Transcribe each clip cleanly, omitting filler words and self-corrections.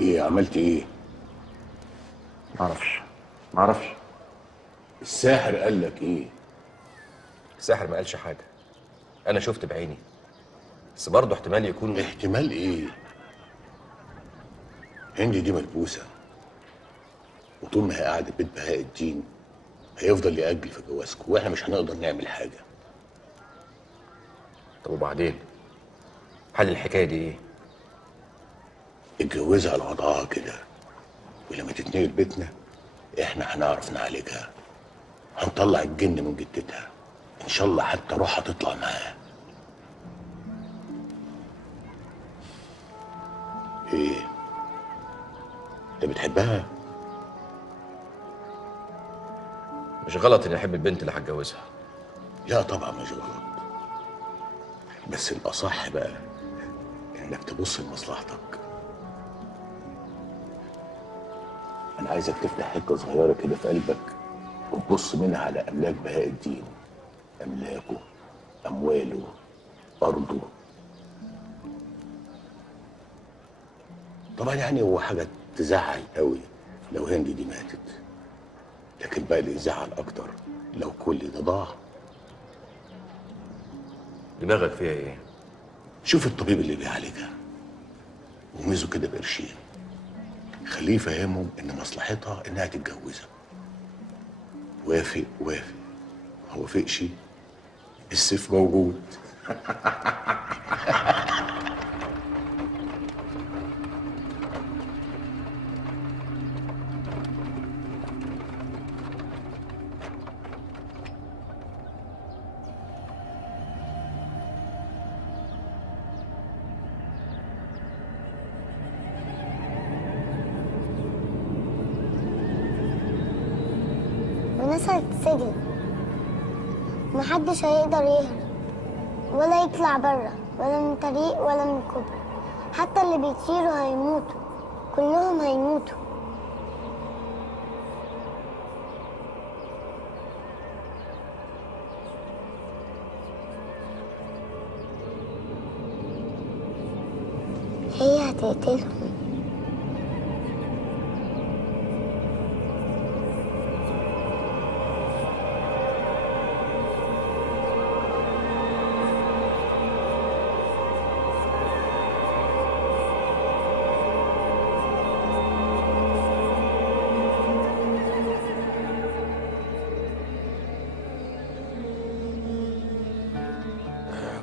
ايه عملت ايه؟ معرفش. الساحر قال لك ايه؟ الساحر ما قالش حاجه، انا شفت بعيني، بس برضه احتمال يكون. احتمال ايه؟ هندي دي ملبوسه، وطول ما هي قاعده بيت بهاء الدين هيفضل يأجل في جوازكم واحنا مش هنقدر نعمل حاجه. طب وبعدين حل الحكايه دي ايه؟ اتجوزها على وضعها كده، ولما تتنقل بيتنا احنا هنعرف نعالجها، هنطلع الجن من جدتها، ان شاء الله حتى روحها تطلع معاها. ايه؟ انت بتحبها؟ مش غلط اني احب البنت اللي هتجوزها. لا طبعا مش غلط، بس الاصح بقى انك تبص لمصلحتك. انا عايزك تفتح حته صغيره كده في قلبك وتبص منها على املاك بهاء الدين، املاكه، امواله، ارضه. طبعا يعني هو حاجه تزعل قوي لو هندي دي ماتت، لكن بقى اللي يزعل اكتر لو كل ده ضاع. دماغك فيها ايه؟ شوف الطبيب اللي بيعالجها وميزه كده بقرشين، خليه يفهمهم ان مصلحتها انها تتجوزها. وافق وافق، ما وافقش السيف موجود. وناس هتتسجن، محدش هيقدر يهرب ولا يطلع بره، ولا من طريق ولا من كوبري. حتى اللي بيطيروا هيموتوا، كلهم هيموتوا. هي هتقتلهم.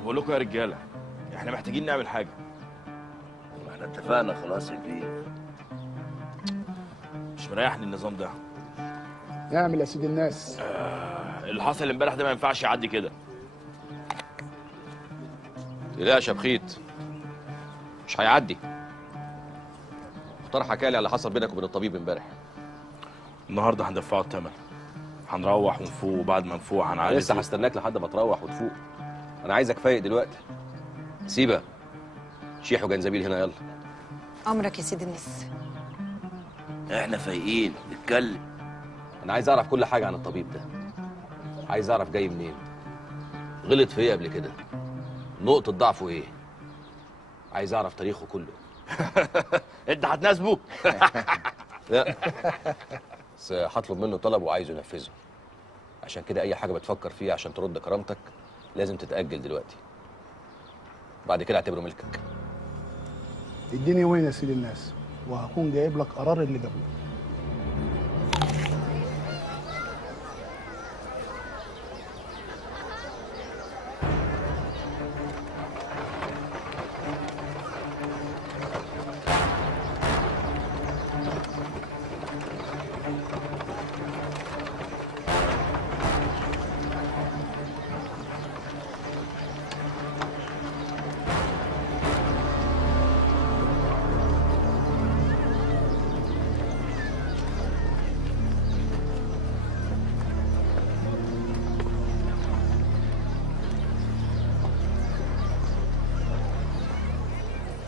بقول لكم يا رجاله، احنا محتاجين نعمل حاجه. ما احنا اتفقنا خلاص يا كبير. مش مريحني النظام ده. نعمل يا سيدي الناس. اللي حصل امبارح ده ما ينفعش يعدي كده. لا يا شبخيت، مش هيعدي. مختار حكالي على اللي حصل بينك وبين الطبيب امبارح. النهارده هندفعه الثمن، هنروح ونفوق، وبعد ما نفوق هنعالج. لسه هستناك لحد ما تروح وتفوق. انا عايزك فايق دلوقتي. سيبه شيح وجنزبيل هنا، يلا. امرك يا سيدي الناس. احنا فايقين نتكلم. انا عايز اعرف كل حاجه عن الطبيب ده، عايز اعرف جاي منين، غلط في ايه قبل كده، نقطه ضعفه ايه، عايز اعرف تاريخه كله. انت هتناسبه؟ لا، بس هطلب منه طلب وعايزه ينفذه. عشان كده اي حاجه بتفكر فيها عشان ترد كرامتك لازم تتاجل دلوقتي، بعد كده اعتبره ملكك. اديني يومين يا سيدي الناس وهكون جايب لك قرار اللي جابوه.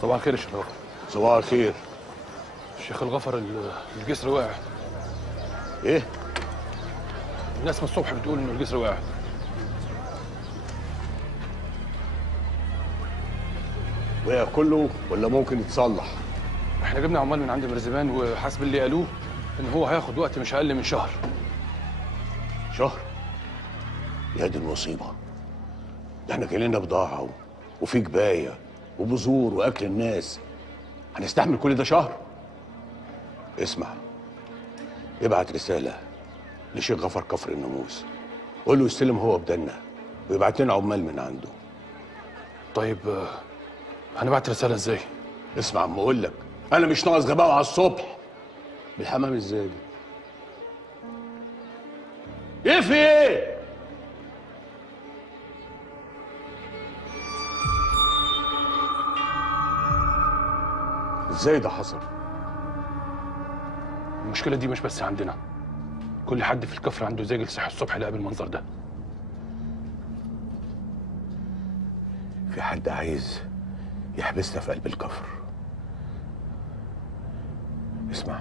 صباح الخير يا شيخ غفر. صباح الخير. الشيخ الغفر الجسر وقع. ايه؟ الناس من الصبح بتقول انه الجسر وقع. وقع كله ولا ممكن يتصلح؟ احنا جبنا عمال من عند مرزبان، وحسب اللي قالوه ان هو هياخد وقت مش اقل من شهر. شهر؟ يا دي المصيبه، ده احنا جايلنا بضاعه وفي كبايه وبذور واكل الناس، هنستحمل كل ده شهر؟ اسمع، ابعت رساله لشيخ غفر كفر الناموس، قول له يستلم هو بدنا ويبعت لنا عمال من عنده. طيب هنبعت رساله ازاي؟ اسمع عم اقول لك، انا مش ناقص غباء على الصبح. بالحمام ازاي؟ ايه في ايه؟ ازاي ده حصل؟ المشكله دي مش بس عندنا، كل حد في الكفر عنده زاجل صحي الصبح لقى بالمنظر ده. في حد عايز يحبسنا في قلب الكفر. اسمع،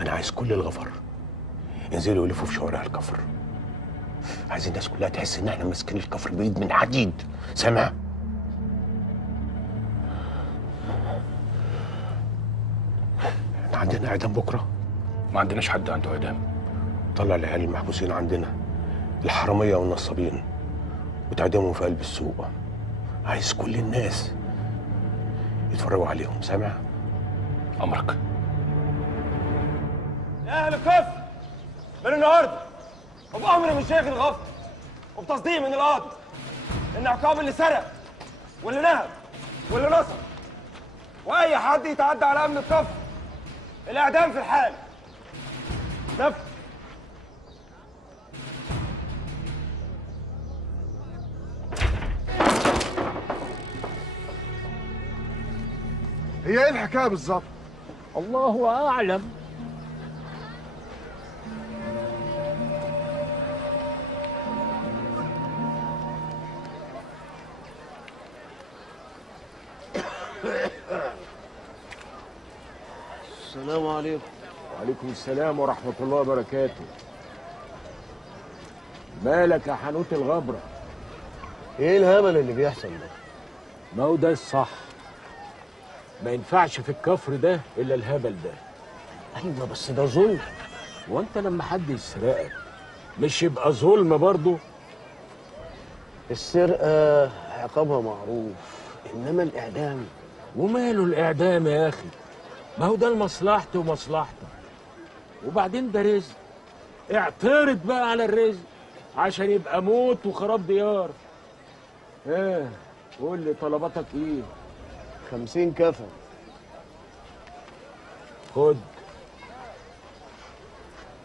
انا عايز كل الغفر ينزلوا يلفوا في شوارع الكفر، عايز الناس كلها تحس ان احنا ماسكين الكفر بايد من حديد. سامع؟ احنا عندنا اعدام بكره. ما عندناش حد عنده اعدام. طلع العيال المحبوسين عندنا، الحراميه والنصابين، وتعدمهم في قلب السوق. عايز كل الناس يتفرجوا عليهم. سامع؟ امرك. يا اهل الكفر، من النهارده وبامر من شيخ الغفر وبتصديق من القاضي ان عقاب اللي سرق واللي نهب واللي نصب واي حد يتعدى على امن الكفر الاعدام في الحال. نفذ. هي ايه الحكايه بالظبط؟ الله اعلم. السلام عليكم. وعليكم السلام ورحمة الله وبركاته. مالك يا حنوت الغبرة؟ ايه الهبل اللي بيحصل ده؟ ما هو ده الصح، ما ينفعش في الكفر ده إلا الهبل ده. ايوه بس ده ظلم. وانت لما حد يسرقك مش يبقى ظلم برضه؟ السرقه عقابها معروف، انما الاعدام. وماله الإعدام يا أخي؟ ما هو ده لمصلحتي ومصلحتك، وبعدين ده رزق. اعترض بقى على الرزق عشان يبقى موت وخراب ديار. ايه قول لي طلباتك ايه؟ 50 كفن. خد